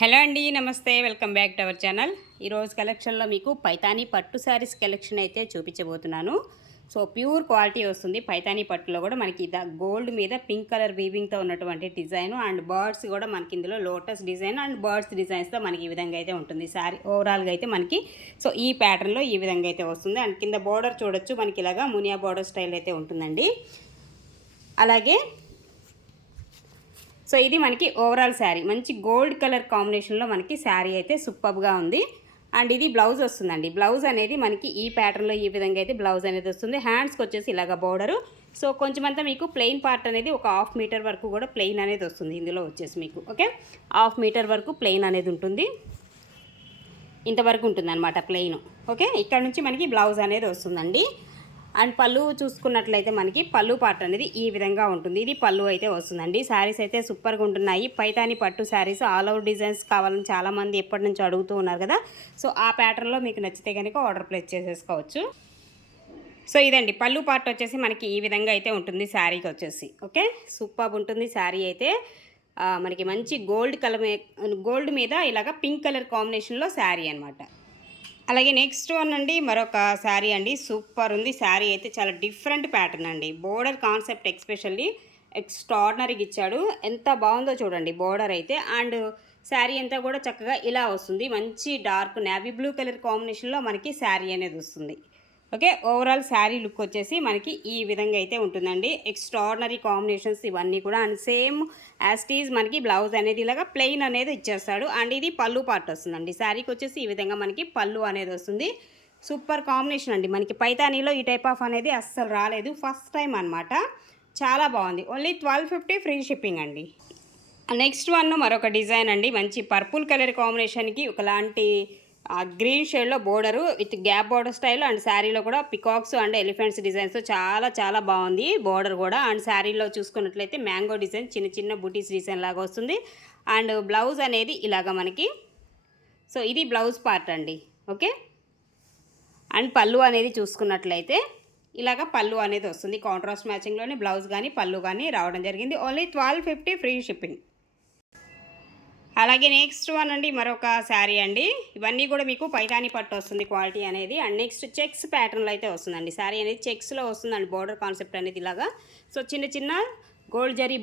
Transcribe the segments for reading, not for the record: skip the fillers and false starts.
Hello అండి, నమస్తే. Welcome back to our channel. ఈరోజు కలెక్షన్లో మీకు పైతానీ పట్టు శారీస్ కలెక్షన్ అయితే చూపించబోతున్నాను. సో ప్యూర్ క్వాలిటీ వస్తుంది. పైతానీ పట్టులో కూడా మనకి గోల్డ్ మీద పింక్ కలర్ వీవింగ్తో ఉన్నటువంటి డిజైన్ అండ్ బర్డ్స్ కూడా మనకి ఇందులో లోటస్ డిజైన్ అండ్ బర్డ్స్ డిజైన్స్తో మనకి ఈ విధంగా అయితే ఉంటుంది. శారీ ఓవరాల్గా అయితే మనకి సో ఈ ప్యాటర్న్లో ఈ విధంగా అయితే వస్తుంది. అండ్ కింద బోర్డర్ చూడొచ్చు, మనకి ఇలాగా మునియా బోర్డర్ స్టైల్ అయితే ఉంటుందండి. అలాగే సో ఇది మనకి ఓవరాల్ శారీ మంచి గోల్డ్ కలర్ కాంబినేషన్లో మనకి శారీ అయితే సూపర్గా ఉంది. అండ్ ఇది బ్లౌజ్ వస్తుందండి. బ్లౌజ్ అనేది మనకి ఈ ప్యాటర్న్లో ఈ విధంగా అయితే బ్లౌజ్ అనేది వస్తుంది. హ్యాండ్స్కి వచ్చేసి ఇలాగ బోర్డరు. సో కొంచెం అంతా మీకు ప్లెయిన్ పార్ట్ అనేది ఒక 1/2 మీటర్ వరకు కూడా ప్లెయిన్ అనేది వస్తుంది. ఇందులో వచ్చేసి మీకు ఓకే 1/2 మీటర్ వరకు ప్లెయిన్ అనేది ఉంటుంది. ఇంతవరకు ఉంటుంది అనమాట ప్లెయిన్. ఓకే, ఇక్కడ నుంచి మనకి బ్లౌజ్ అనేది వస్తుందండి. అండ్ పళ్ళు చూసుకున్నట్లయితే మనకి పళ్ళు పార్ట్ అనేది ఈ విధంగా ఉంటుంది. ఇది పళ్ళు అయితే వస్తుందండి. శారీస్ అయితే సూపర్గా ఉంటున్నాయి. పైతాని పట్టు శారీస్ ఆల్ ఓవర్ డిజైన్స్ కావాలని చాలామంది ఎప్పటి నుంచి అడుగుతూ ఉన్నారు కదా. సో ఆ ప్యాటర్న్లో మీకు నచ్చితే కనుక ఆర్డర్ ప్లేస్ చేసేసుకోవచ్చు. సో ఇదండి పళ్ళు పార్ట్ వచ్చేసి మనకి ఈ విధంగా అయితే ఉంటుంది శారీకి వచ్చేసి. ఓకే, సూపర్ ఉంటుంది శారీ అయితే. మనకి మంచి గోల్డ్ మీద ఇలాగ పింక్ కలర్ కాంబినేషన్లో శారీ అనమాట. అలాగే నెక్స్ట్ వన్ అండి మరొక శారీ అండి. సూపర్ ఉంది శారీ అయితే. చాలా డిఫరెంట్ ప్యాటర్న్ అండి. బోర్డర్ కాన్సెప్ట్ ఎక్స్పెషల్లీ ఎక్స్ట్రాడినరీగా ఇచ్చాడు. ఎంత బాగుందో చూడండి బోర్డర్ అయితే. అండ్ శారీ అంతా కూడా చక్కగా ఇలా వస్తుంది. మంచి డార్క్ నేవీ బ్లూ కలర్ కాంబినేషన్లో మనకి శారీ అనేది వస్తుంది. ఓకే, ఓవరాల్ శారీ లుక్ వచ్చేసి మనకి ఈ విధంగా అయితే ఉంటుందండి. ఎక్స్ట్రాడినరీ కాంబినేషన్స్ ఇవన్నీ కూడా. అండ్ సేమ్ యాస్టీజ్ మనకి బ్లౌజ్ అనేది ఇలాగా ప్లెయిన్ అనేది ఇచ్చేస్తాడు. అండ్ ఇది పళ్ళు పార్ట్ వస్తుందండి. శారీకి వచ్చేసి ఈ విధంగా మనకి పళ్ళు అనేది వస్తుంది. సూపర్ కాంబినేషన్ అండి. మనకి పైతానీలో ఈ టైప్ ఆఫ్ అనేది అస్సలు రాలేదు, ఫస్ట్ టైం అనమాట. చాలా బాగుంది. ఓన్లీ 1250 ఫ్రీ షిప్పింగ్ అండి. నెక్స్ట్ వన్ మరొక డిజైన్ అండి. మంచి పర్పుల్ కలర్ కాంబినేషన్కి ఒకలాంటి గ్రీన్ షేడ్లో border with gap border style. And శారీలో కూడా పికాక్స్ అండ్ ఎలిఫెంట్స్ డిజైన్స్ చాలా బాగుంది బోర్డర్ కూడా. అండ్ శారీలో చూసుకున్నట్లయితే మ్యాంగో డిజైన్ చిన్న చిన్న బూటీస్ డిజైన్ లాగా వస్తుంది. అండ్ బ్లౌజ్ అనేది ఇలాగా మనకి. సో ఇది బ్లౌజ్ పార్ట్ అండి. ఓకే, అండ్ పళ్ళు అనేది చూసుకున్నట్లయితే ఇలాగ పళ్ళు అనేది వస్తుంది. కాంట్రాస్ట్ మ్యాచింగ్లోనే బ్లౌజ్ కానీ పళ్ళు కానీ రావడం జరిగింది. Only 1250 free shipping. అలాగే నెక్స్ట్ వన్ అండి మరొక శారీ అండి. ఇవన్నీ కూడా మీకు పైతాని పట్టు వస్తుంది క్వాలిటీ అనేది. అండ్ నెక్స్ట్ చెక్స్ ప్యాటర్న్లో అయితే వస్తుందండి. శారీ అనేది చెక్స్లో వస్తుందండి. బోర్డర్ కాన్సెప్ట్ అనేది ఇలాగా. సో చిన్న చిన్న గోల్డ్ జరీ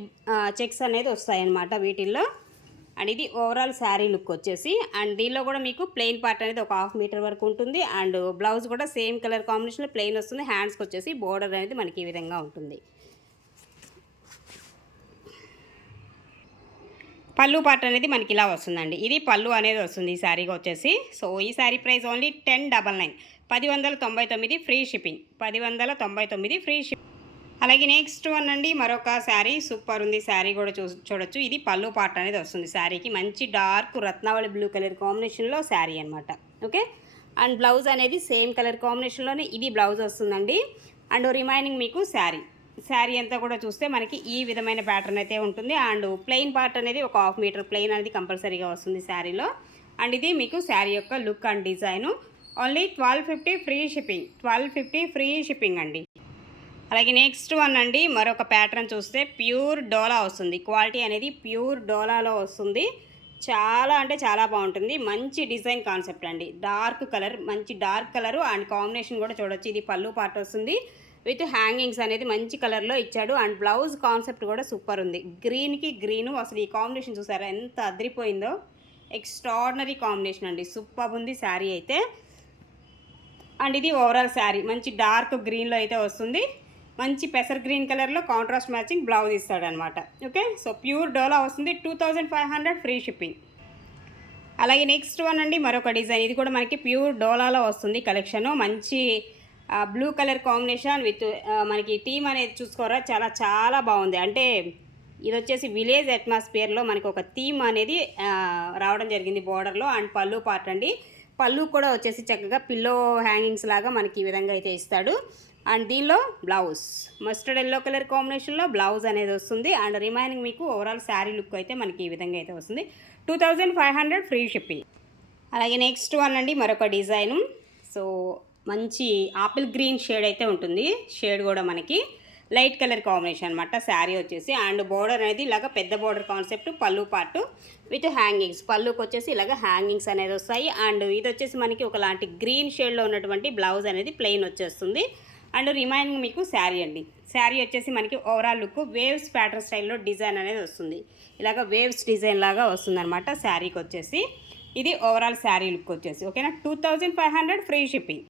చెక్స్ అనేది వస్తాయన్నమాట వీటిల్లో. అండ్ ఇది ఓవరాల్ శారీ లుక్ వచ్చేసి. అండ్ దీనిలో కూడా మీకు ప్లెయిన్ పార్ట్ అనేది ఒక 1/2 మీటర్ వరకు ఉంటుంది. అండ్ బ్లౌజ్ కూడా సేమ్ కలర్ కాంబినేషన్లో ప్లెయిన్ వస్తుంది. హ్యాండ్స్కి వచ్చేసి బోర్డర్ అనేది మనకి ఈ విధంగా ఉంటుంది. పళ్ళు పార్ట్ అనేది మనకి ఇలా వస్తుందండి. ఇది పళ్ళు అనేది వస్తుంది ఈ శారీకి వచ్చేసి. సో ఈ sari price only 1099, 1099 free shipping. 1099 free shipping. అలాగే నెక్స్ట్ వన్ అండి మరొక శారీ. సూపర్ ఉంది శారీ కూడా చూడొచ్చు. ఇది పళ్ళు పార్ట్ అనేది వస్తుంది శారీకి. మంచి డార్క్ రత్నావళి బ్లూ కలర్ కాంబినేషన్లో శారీ అనమాట. ఓకే, అండ్ బ్లౌజ్ అనేది సేమ్ కలర్ కాంబినేషన్లోనే ఇది బ్లౌజ్ వస్తుందండి. అండ్ రిమైనింగ్ మీకు శారీ అంతా కూడా చూస్తే మనకి ఈ విధమైన ప్యాటర్న్ అయితే ఉంటుంది. అండ్ ప్లెయిన్ పార్ట్ అనేది ఒక 1/2 మీటర్ ప్లెయిన్ అనేది కంపల్సరీగా వస్తుంది శారీలో. అండ్ ఇది మీకు శారీ యొక్క look and design. Only 1250 free shipping. 1250 free shipping అండి. అలాగే నెక్స్ట్ వన్ అండి మరొక ప్యాటర్న్ చూస్తే ప్యూర్ డోలా వస్తుంది. క్వాలిటీ అనేది ప్యూర్ డోలాలో వస్తుంది. చాలా బాగుంటుంది. మంచి డిజైన్ కాన్సెప్ట్ అండి. డార్క్ కలర్, మంచి డార్క్ కలరు అండ్ కాంబినేషన్ కూడా చూడొచ్చు. ఇది పళ్ళు పార్ట్ వస్తుంది విత్ హ్యాంగింగ్స్ అనేది మంచి కలర్లో ఇచ్చాడు. అండ్ బ్లౌజ్ కాన్సెప్ట్ కూడా సూపర్ ఉంది. గ్రీన్కి గ్రీను అసలు ఈ కాంబినేషన్ చూసారా ఎంత అదిరిపోయిందో. ఎక్స్ట్రాడినరీ కాంబినేషన్ అండి. సూపర్ ఉంది శారీ అయితే. అండ్ ఇది ఓవరాల్ శారీ మంచి డార్క్ గ్రీన్లో అయితే వస్తుంది. మంచి పెసర్ గ్రీన్ కలర్లో కాంట్రాస్ట్ మ్యాచింగ్ బ్లౌజ్ ఇస్తాడనమాట. ఓకే, సో ప్యూర్ డోలా వస్తుంది. 2500 ఫ్రీ షిప్పింగ్. అలాగే నెక్స్ట్ వన్ అండి మరొక డిజైన్. ఇది కూడా మనకి ప్యూర్ డోలాలో వస్తుంది కలెక్షను. మంచి బ్లూ కలర్ కాంబినేషన్ విత్ మనకి థీమ్ అనేది చూసుకోరా చాలా బాగుంది. అంటే ఇది వచ్చేసి విలేజ్ అట్మాస్ఫియర్లో మనకి ఒక థీమ్ అనేది రావడం జరిగింది బోర్డర్లో. అండ్ పళ్ళు పార్ట్ అండి. పళ్ళు కూడా వచ్చేసి చక్కగా పిల్లో హ్యాంగింగ్స్ లాగా మనకి ఈ విధంగా అయితే ఇస్తాడు. అండ్ దీనిలో బ్లౌజ్ మస్టర్డ్ ఎల్లో కలర్ కాంబినేషన్లో బ్లౌజ్ అనేది వస్తుంది. అండ్ రిమైనింగ్ మీకు ఓవరాల్ శారీ లుక్ అయితే మనకి ఈ విధంగా అయితే వస్తుంది. 2500 ఫ్రీ షిప్పింగ్. అలాగే నెక్స్ట్ వన్ అండి మరొక డిజైను. సో మంచి ఆపిల్ గ్రీన్ షేడ్ అయితే ఉంటుంది. షేడ్ కూడా మనకి లైట్ కలర్ కాంబినేషన్ అనమాట శారీ వచ్చేసి. అండ్ బోర్డర్ అనేది ఇలాగ పెద్ద బోర్డర్ కాన్సెప్ట్, పళ్ళు పాటు విత్ హ్యాంగింగ్స్. పళ్ళుకి వచ్చేసి ఇలాగ హ్యాంగింగ్స్ అనేది వస్తాయి. అండ్ ఇది వచ్చేసి మనకి ఒకలాంటి గ్రీన్ షేడ్లో ఉన్నటువంటి బ్లౌజ్ అనేది ప్లెయిన్ వచ్చేస్తుంది. అండ్ రిమైనింగ్ మీకు శారీ అండి. శారీ వచ్చేసి మనకి ఓవరాల్ లుక్ వేవ్స్ ప్యాటర్న్ స్టైల్లో డిజైన్ అనేది వస్తుంది. ఇలాగ వేవ్స్ డిజైన్ లాగా వస్తుంది అనమాట శారీకి వచ్చేసి. ఇది ఓవరాల్ శారీ లుక్ వచ్చేసి. ఓకేనా, 2500 ఫ్రీ షిప్పింగ్.